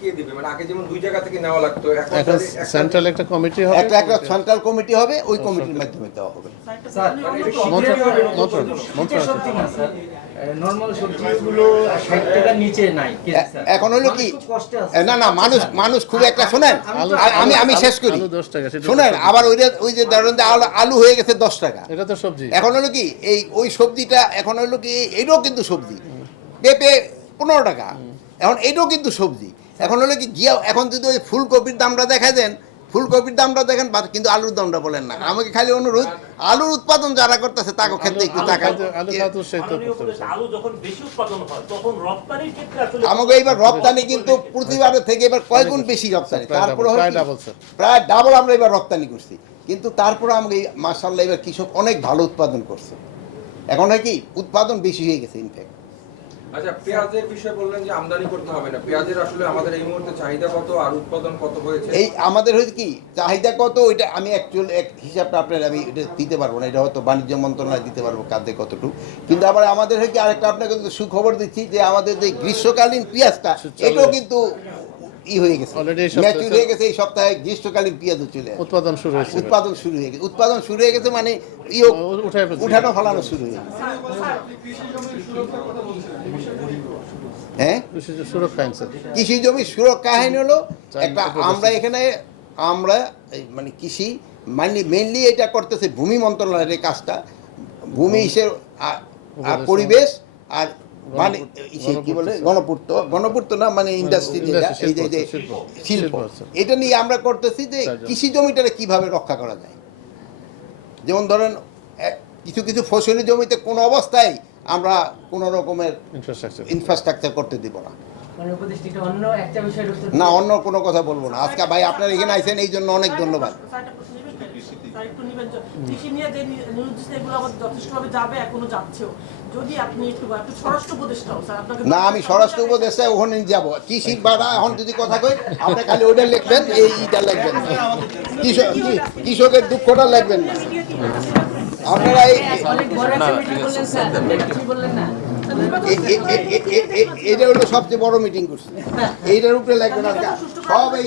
কে দিবে। মানে আগে যেমন দুই জায়গা থেকে নেওয়া লাগতো এখন এখন তাহলে একটা- সেন্ট্রাল একটা কমিটি হবে। একটা একটা সেন্ট্রাল কমিটি হবে ওই কমিটির মাধ্যমে দেওয়া হবে। স্যার মন্ত্র- মন্ত্র- মন্ত্র শীতের সবজি না স্যার। নর্মাল সবজিগুলো ষাট টাকার নিচে নাই কেজি এ- স্যার? এখন হলো কি? না না মানুষ মানুষ খুব একটা শোনেন আমি আমি শেষ করি। শোনেন আবার ওই যে ওই যে ধরেন আলু- আলু হয়ে গেছে দশ টাকা। এটা তো সবজি। এখন হলো কি এই ওই সবজিটা এখন হলো কি এটাও কিন্তু সবজি। পেঁপে পনেরো টাকা। এখন এটাও কিন্তু সবজি। এখন হলো কি গিয়া এখন যদি ওই ফুলকপির দামটা দেখা দেন ফুলকপির দামটা দেখেন বা- কিন্তু আলুর দামটা বলেন না। আমাকে খালি অনুরোধ আলুর উৎপাদন যারা করতেছে তাকে ক্ষেত্রে একটু টাকা হয় আমাকে এইবার রপ্তানি কিন্তু প্রতিবারের থেকে এবার কয় গুণ বেশি রপ্তানি? তারপরে প্রায় ডাবল আমরা এবার রপ্তানি করছি। কিন্তু তারপরে আমাকে মার্শাল্লাহ এবার কৃষক অনেক ভালো উৎপাদন করছে। এখন হয় কি উৎপাদন বেশি হয়ে গেছে ইনফ্যাক্ট আচ্ছা পেঁয়াজের বিষয়ে বললেন যে আমদানি করতে হবে না। পেঁয়াজের আসলে আমাদের এই মুহূর্তে চাহিদা কত আর উৎপাদন কত হয়েছে? এই আমাদের হয়েছে কি চাহিদা কত ওইটা আমি অ্যাকচুয়াল এক হিসাবটা আপনার আমি এটা দিতে পারব না এটা হয়তো বাণিজ্য মন্ত্রণালয় দিতে পারব কাঁধে কতটুকু। কিন্তু আবার আমাদের হয় কি আরেকটা আপনাকে কিন্তু সুখবর দিচ্ছি যে আমাদের যে গ্রীষ্মকালীন পেঁয়াজটা এটাও কিন্তু ই হয়ে গেছে। Already এই সপ্তাহে- ম্যাচুর হয়ে গেছে এই সপ্তাহে গ্রীষ্মকালীন পেঁয়াজও চলে উৎপাদন শুরু হয়েছে। উৎপাদন শুরু হয়ে গেছে। উৎপাদন শুরু হয়ে গেছে মানে। উঠানো ফলানো শুরু হয়ে গেছে। হ্যাঁ? কৃষি সুরক্ষা আইন স্যার। কৃষি জমি সুরক্ষা আইন হলো একটা আমরা এখানে আমরা মানে কৃষি মানে মেনলি এটা করতেছে ভূমি মন্ত্রণালয়ের কাজটা। ভূমি হিসেবে পরিবেশ আর মানে কি বলে গণপূর্ত গণপূর্ত না মানে ইন্ডাস্ট্রি যেটা এই যে শিল্প। এটা নিয়ে আমরা করতেছি যে কৃষি জমিটারে কীভাবে রক্ষা করা যায়। যেমন ধরেন কিছু কিছু ফসলি জমিতে কোনো অবস্থায় আমরা কোনো রকমের ইনফ্রাস্ট্রাকচার ইনফ্রাস্ট্রাকচার করতে দিব না। মানে উপদেষ্টা একটু অন্য একটা বিষয় ঢুকতে না অন্য কোনো কথা বলব না। আজকে ভাই আপনার এখানে আইছেন এই জন্য অনেক ধন্যবাদ। একটা নেবেন? কৃষি নিয়ে যে নিউজ দিচ্ছে এগুলো যথেষ্টভাবে যাবে এখনও যাচ্ছেও। যদি আপনি একটু একটু স্বরাষ্ট্র উপদেষ্টাও স্যার আপনাকে না আমি স্বরাষ্ট্র উপদেশে ওখানে যাব। কৃষির বাধা এখন যদি কথা কই আপনি খালি ওইটা লিখবেন এই ইটা লিখবেন কৃষক কি- কৃষকের দুঃখটা লিখবেন না। আপনারা এই বললেন না। এটা হলো সবচেয়ে বড় মিটিং করছি। এইটার উপরে লাগবে না। সব এই